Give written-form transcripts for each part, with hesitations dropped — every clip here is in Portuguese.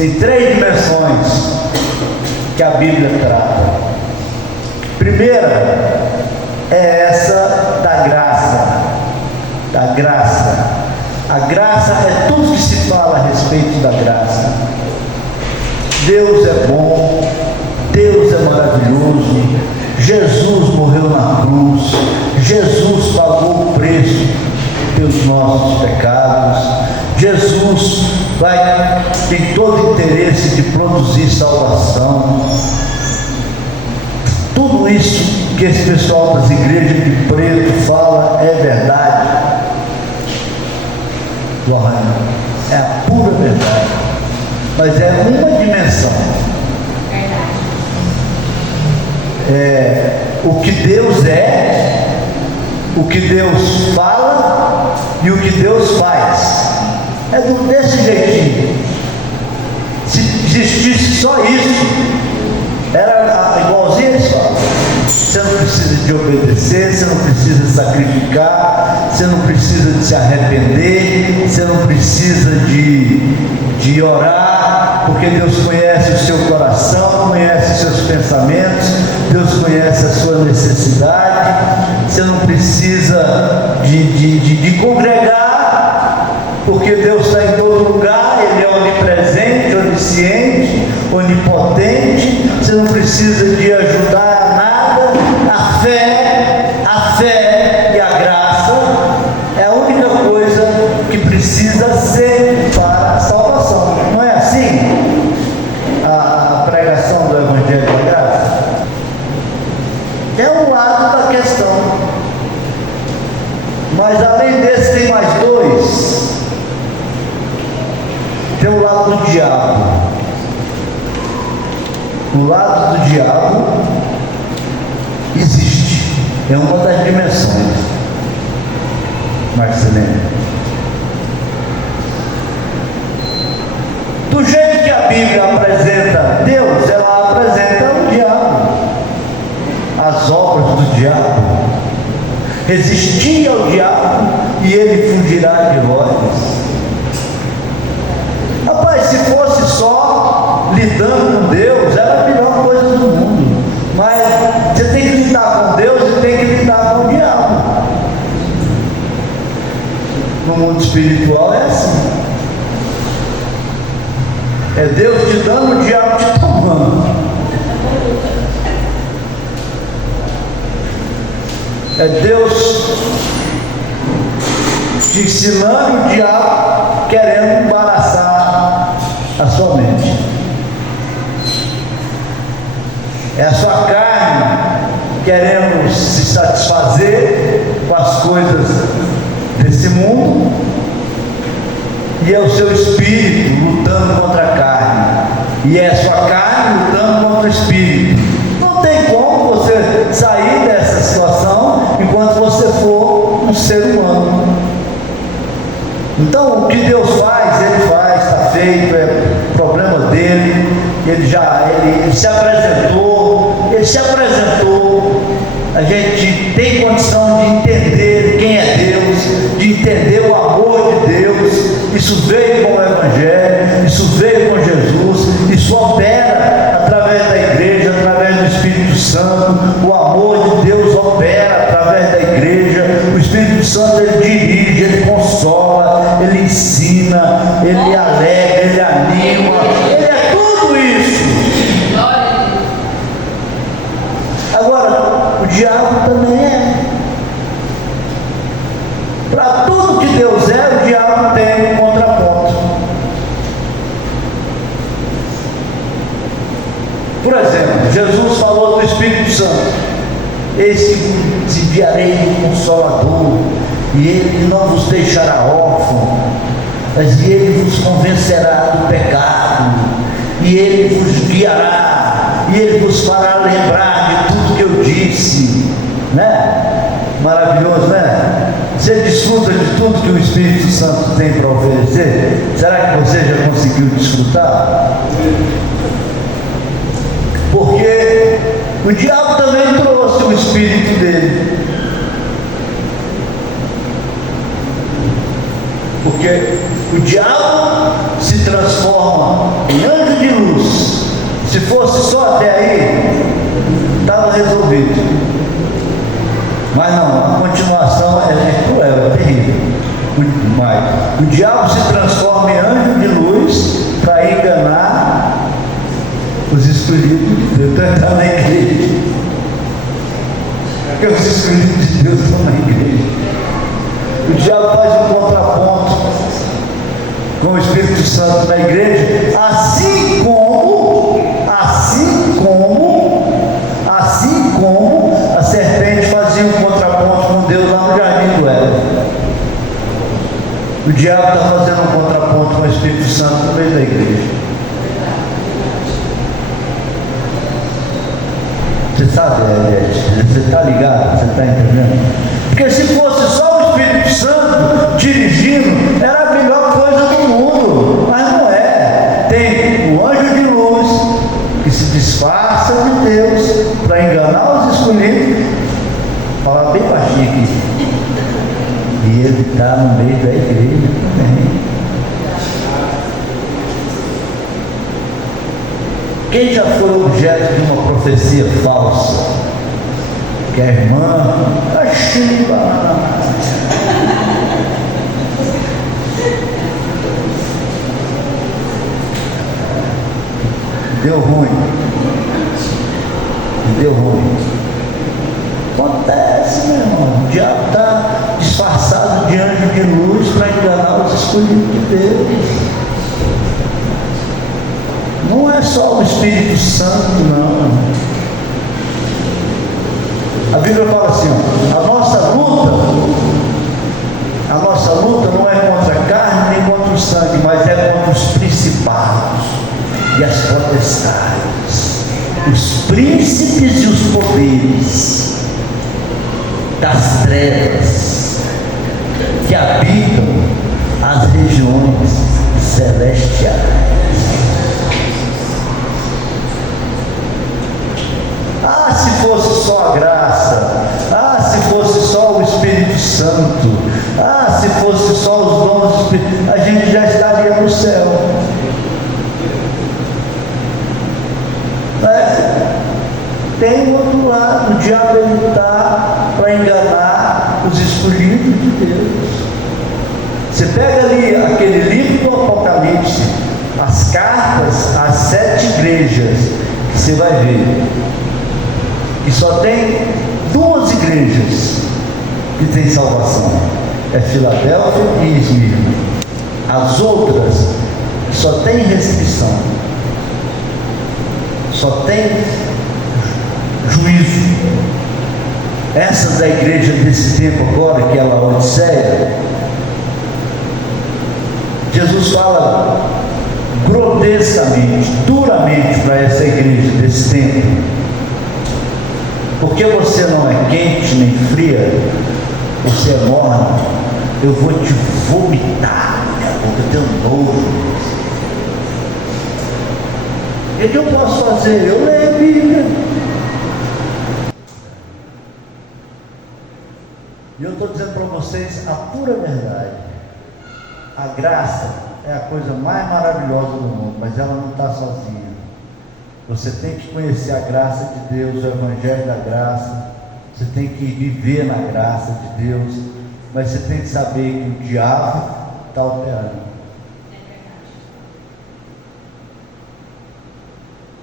Tem 3 dimensões que a Bíblia trata. Primeira é essa da graça. Da graça. A graça é tudo que se fala a respeito da graça. Deus é bom, Deus é maravilhoso, Jesus morreu na cruz, Jesus pagou o preço pelos nossos pecados, Jesus tem todo o interesse de produzir salvação. Tudo isso que esse pessoal das igrejas de preto fala é verdade. É a pura verdade, mas é uma dimensão. O que Deus é, o que Deus fala e o que Deus faz. É desse jeitinho. Se existisse só isso, era igualzinho eles falam. Você não precisa de obedecer, você não precisa de sacrificar, você não precisa de se arrepender, você não precisa de orar, porque Deus conhece o seu coração, conhece os seus pensamentos, Deus conhece a sua necessidade. Você não precisa de congregar, porque Deus está em todo lugar, Ele é onipresente, onisciente, onipotente. Você não precisa de ajudar a nada. A fé e a graça é a única coisa que precisa ser para a salvação. Não é assim a pregação do Evangelho da Graça? É um lado da questão, mas além desse tem mais 2. Tem o lado do diabo. O lado do diabo existe, é uma das dimensões. Marcelino, do jeito que a Bíblia apresenta Deus, ela apresenta o diabo, as obras do diabo. Resistir ao diabo e ele fugirá de vós. Rapaz, se fosse só lidando com Deus, era a melhor coisa do mundo. Mas você tem que lidar com Deus e tem que lidar com o diabo. No mundo espiritual é assim. É Deus te dando, o diabo te tomando. É Deus te ensinando, o diabo querendo embaraçar a sua mente. É a sua carne querendo se satisfazer com as coisas desse mundo, e é o seu espírito lutando contra a carne, e é a sua carne lutando contra o espírito. Não tem como você sair dessa situação enquanto você for um ser humano. Então o que Deus faz, Ele faz, está feito, é problema dele. Ele se apresentou. A gente tem condição de entender quem é Deus, de entender o amor de Deus. Isso veio com o Evangelho, isso veio com Jesus, isso opera através da igreja, através do Espírito Santo. O amor de Deus opera através da igreja. O Espírito Santo, ele dirige, ele consola, ele ensina, ele alegra, ele anima, ele é tudo isso. Agora, o diabo também é. Para tudo que Deus é, o diabo tem um contraponto. Por exemplo, Jesus falou do Espírito Santo: eis que te enviarei um Consolador, e ele não vos deixará órfão, mas ele vos convencerá do pecado, e ele vos guiará, e ele vos fará lembrar de tudo que eu disse. Né? Maravilhoso, né? Você desfruta de tudo que o Espírito Santo tem para oferecer? Será que você já conseguiu desfrutar? Porque o diabo também trouxe o Espírito dele. Porque o diabo se transforma em anjo Espírito Santo na igreja, assim como a serpente fazia um contraponto com Deus lá no jardim do Éden. O diabo está fazendo um contraponto com o Espírito Santo no meio da igreja. Você sabe, você está ligado? Você está entendendo? Porque se fosse só o Espírito Santo dirigindo, era a melhor coisa do mundo. Mas não é. Tem o anjo de luz que se disfarça de Deus para enganar os escolhidos. Fala bem baixinho aqui. E ele está no meio da igreja também. Quem já foi objeto de uma profecia falsa? Que a irmã deu ruim. Acontece, meu irmão. O diabo está disfarçado de anjo de luz para enganar os escolhidos de Deus. Não é só o Espírito Santo, não. A Bíblia fala assim, ó, a nossa luta não é contra a carne nem contra o sangue, mas é contra os principados e as potestades, os príncipes e os poderes das trevas que habitam as regiões celestiais. Se fosse só a graça, se fosse só o Espírito Santo, se fosse só os dons do Espírito, a gente já estaria no céu. Tem o outro lado, o diabo está para enganar os escolhidos de Deus. Você pega ali aquele livro do Apocalipse, as cartas às 7 igrejas, que você vai ver. E só tem 2 igrejas que tem salvação. É Filadélfia e Esmirna. As outras só tem restrição. Só tem juízo. Essa da igreja desse tempo agora, que é a Laodiceia, Jesus fala grotescamente, duramente para essa igreja desse tempo. Porque você não é quente nem fria, você é morno, eu vou te vomitar, porque eu tenho nojo. O que eu posso fazer? Eu leio a Bíblia. E eu estou dizendo para vocês a pura verdade. A graça é a coisa mais maravilhosa do mundo, mas ela não está sozinha. Você tem que conhecer a graça de Deus, o Evangelho da graça. Você tem que viver na graça de Deus. Mas você tem que saber que o diabo está operando.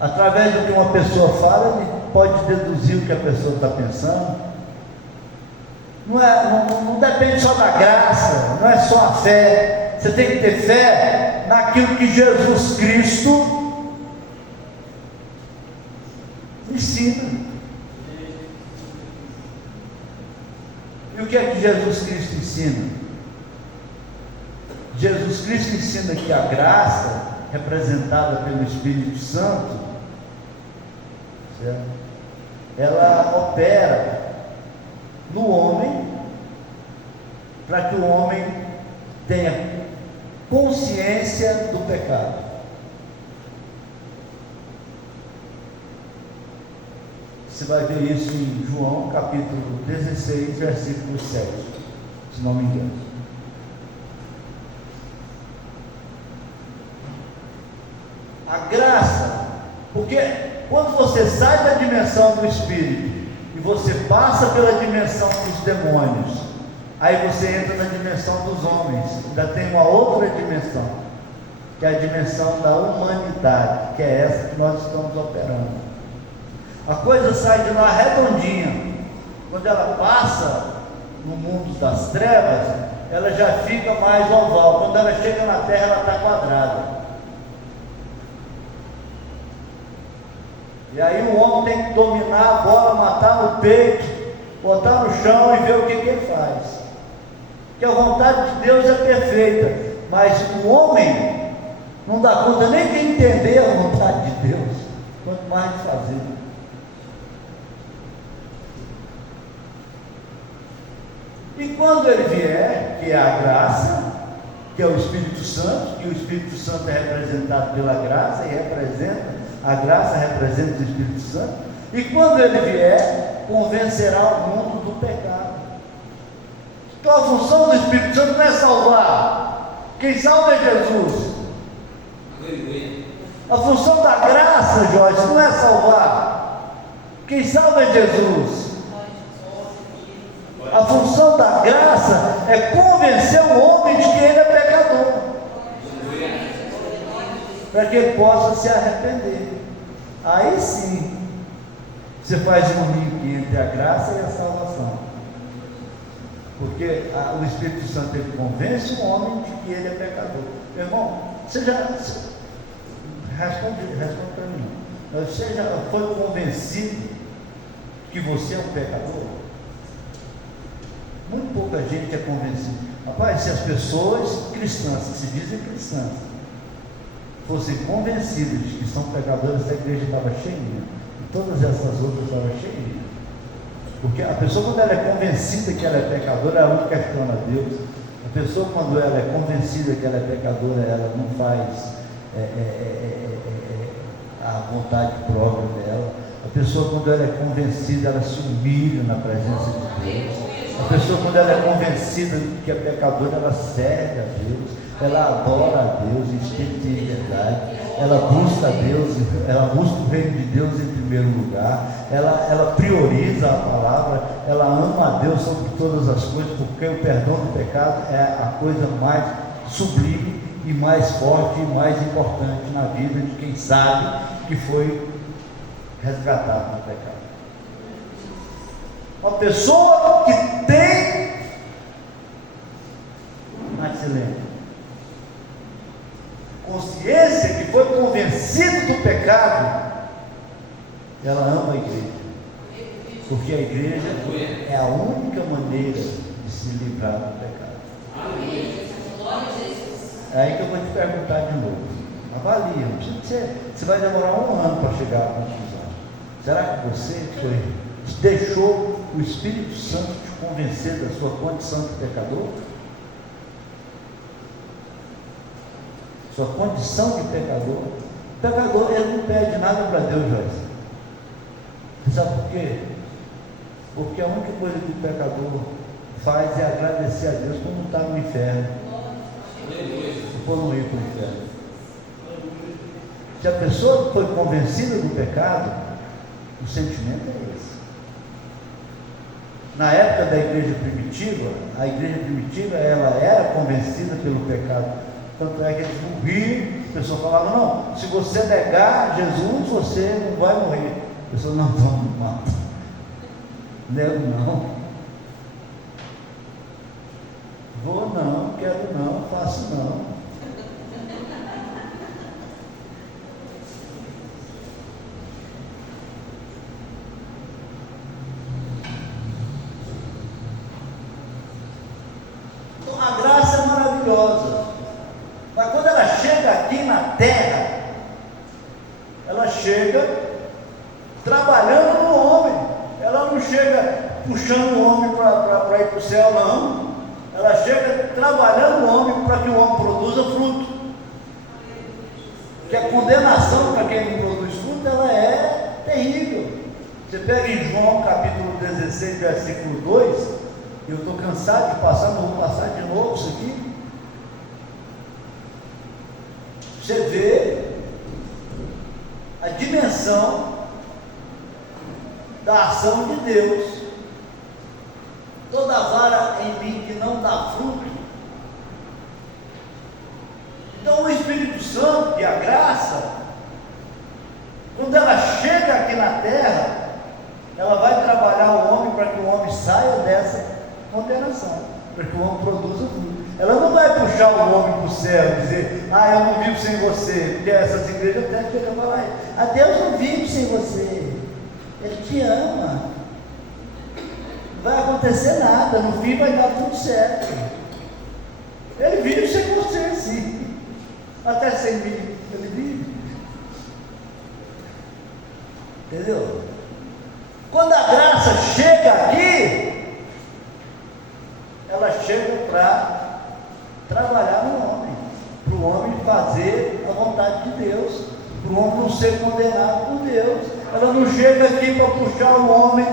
Através do que uma pessoa fala, ele pode deduzir o que a pessoa está pensando. Não depende só da graça, não é só a fé. Você tem que ter fé naquilo que Jesus Cristo ensina. E o que é que Jesus Cristo ensina? Jesus Cristo ensina que a graça, representada pelo Espírito Santo, certo? Ela opera no homem, para que o homem tenha consciência do pecado. Você vai ver isso em João capítulo 16, versículo 7, se não me engano. A graça, porque quando você sai da dimensão do Espírito e você passa pela dimensão dos demônios, aí você entra na dimensão dos homens. Ainda tem uma outra dimensão, que é a dimensão da humanidade, que é essa que nós estamos operando. A coisa sai de lá redondinha. Quando ela passa no mundo das trevas, ela já fica mais oval. Quando ela chega na terra, ela está quadrada. E aí o homem tem que dominar a bola, matar no peito, botar no chão e ver o que ele faz. Porque a vontade de Deus é perfeita, mas o homem não dá conta nem de entender a vontade de Deus, quanto mais de fazer. E quando ele vier, que é a graça, que é o Espírito Santo, que o Espírito Santo é representado pela graça e representa, a graça representa o Espírito Santo, e quando ele vier, convencerá o mundo do pecado. Então a função do Espírito Santo não é salvar, quem salva é Jesus. A função da graça, Joyce, não é salvar, quem salva é Jesus. A função da graça é convencer o homem de que ele é pecador, para que ele possa se arrepender. Aí sim, você faz um link entre a graça e a salvação, porque o Espírito Santo ele convence o homem de que ele é pecador. Meu irmão, você já responde para mim, você já foi convencido que você é um pecador? Muito pouca gente é convencida. Rapaz, se as pessoas cristãs, que se dizem cristãs, fossem convencidas de que são pecadoras, a igreja estava cheia, e todas essas outras estavam cheias. Porque a pessoa, quando ela é convencida que ela é pecadora, ela não questiona a Deus. A pessoa, quando ela é convencida que ela é pecadora, ela não faz a vontade própria dela. A pessoa, quando ela é convencida, ela se humilha na presença de Deus. A pessoa, quando ela é convencida de que é pecadora, ela serve a Deus, ela adora a Deus em espírito e em verdade, ela busca a Deus, ela busca o reino de Deus em primeiro lugar, ela prioriza a palavra, ela ama a Deus sobre todas as coisas, porque o perdão do pecado é a coisa mais sublime e mais forte e mais importante na vida de quem sabe que foi resgatado do pecado. Uma pessoa que tem, consciência, que foi convencido do pecado, ela ama a igreja, porque a igreja é a única maneira de se livrar do pecado. É aí que eu vou te perguntar de novo. Avalia, você vai demorar 1 ano para chegar à conclusão. Será que você deixou o Espírito Santo te convencer da sua condição de pecador? Sua condição de pecador? O pecador, ele não pede nada para Deus, Joyce. Sabe por quê? Porque a única coisa que o pecador faz é agradecer a Deus quando está no inferno, por não ir para o inferno. Se a pessoa foi convencida do pecado, o sentimento é esse. Na época da igreja primitiva, a igreja primitiva ela era convencida pelo pecado. Tanto é que eles morriam, a pessoa falava, não, se você negar Jesus, você não vai morrer. A pessoa, não, me mata. Nego não. Vou não, quero não, faço não. Então a graça é maravilhosa. Mas quando ela chega aqui na terra, ela chega trabalhando no homem. Ela não chega puxando o homem para ir para o céu, não. Ela chega trabalhando o homem para que o homem produza fruto. Que a condenação para quem não produz fruto, ela é terrível. Você pega em João capítulo 16, versículo 2, eu estou cansado de passar, mas vou passar de novo isso aqui. Você vê a dimensão da ação de Deus. Toda vara em mim que não dá fruto. Então o Espírito Santo e a graça, quando ela chega aqui na terra, ela vai trabalhar o homem para que o homem saia dessa condenação. para que o homem produza fruto. Ela não vai puxar o homem para o céu e dizer, eu não vivo sem você, porque essas igrejas até chegam a falar, Deus não vive sem você, Ele te ama. Não vai acontecer nada, no fim vai dar tudo certo. Ele vive sem você, sim. Até sem mim, Ele vive. Entendeu? Quando a graça chega aqui, ela chega para trabalhar no homem, para o homem fazer a vontade de Deus, para o homem não ser condenado por Deus. Ela não chega aqui para puxar o homem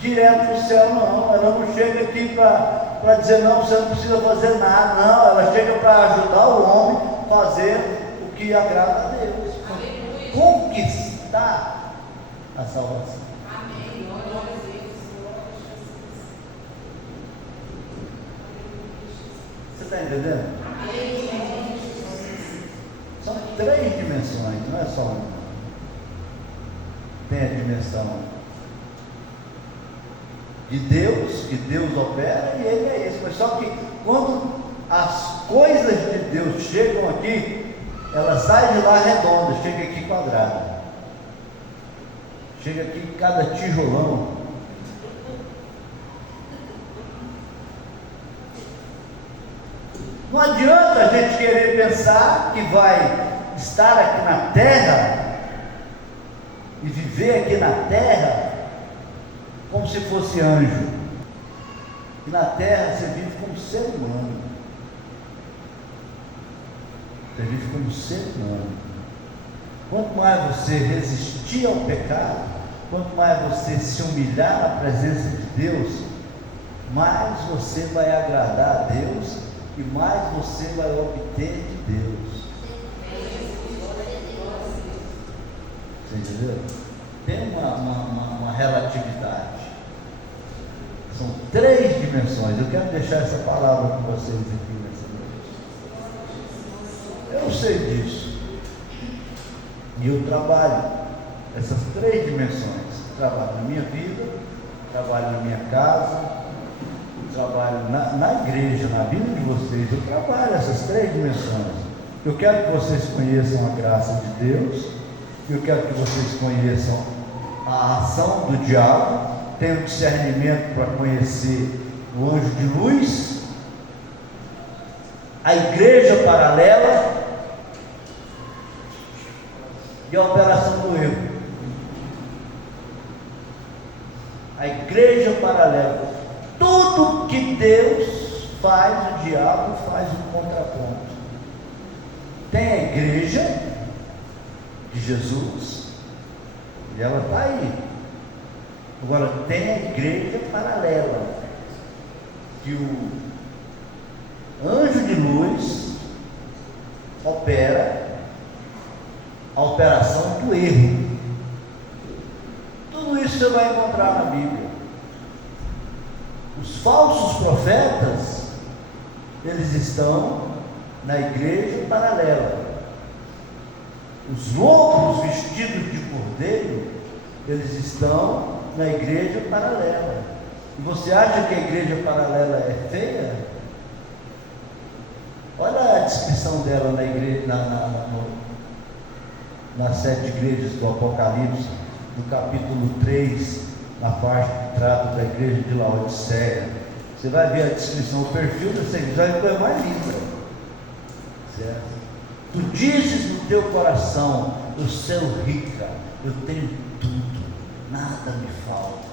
direto para o céu, não. Ela não chega aqui para dizer, não, você não precisa fazer nada, não. Ela chega para ajudar o homem a fazer o que agrada a Deus, conquistar a salvação. Amém. Glória a Deus. Você está entendendo? São 3 dimensões, não é só uma. Tem a dimensão de Deus, que Deus opera, e Ele é esse. Mas só que quando as coisas de Deus chegam aqui, ela sai de lá redonda, chega aqui quadrada. Chega aqui cada tijolão. Não adianta a gente querer pensar que vai estar aqui na terra e viver aqui na terra como se fosse anjo. E na terra você vive como ser humano. Você vive como ser humano. Quanto mais você resistir ao pecado, quanto mais você se humilhar na presença de Deus, mais você vai agradar a Deus e mais você vai obter de Deus. Você entendeu? Tem uma relatividade. São 3 dimensões. Eu quero deixar essa palavra com vocês aqui nessa noite. Eu sei disso. E eu trabalho essas 3 dimensões. Trabalho na minha vida, trabalho na minha casa, trabalho na igreja, na vida de vocês. Eu trabalho essas 3 dimensões. Eu quero que vocês conheçam a graça de Deus. Eu quero que vocês conheçam a ação do diabo. Tenham discernimento para conhecer o anjo de luz, a igreja paralela e a operação do erro. A igreja paralela. Tudo que Deus faz, o diabo faz um contraponto. Tem a igreja de Jesus, e ela está aí. Agora tem a igreja paralela, que o anjo de luz opera a operação do erro. Tudo isso você vai encontrar na Bíblia. Os falsos profetas, eles estão na igreja paralela. Os loucos vestidos de cordeiro, eles estão na igreja paralela. E você acha que a igreja paralela é feia? Olha a descrição dela na igreja, nas 7 igrejas do Apocalipse, no capítulo 3, na parte que trata da igreja de Laodiceia. Você vai ver a descrição, o perfil dessa igreja, é a coisa mais linda, certo? Tu dizes no teu coração, eu sou rica, eu tenho tudo, nada me falta.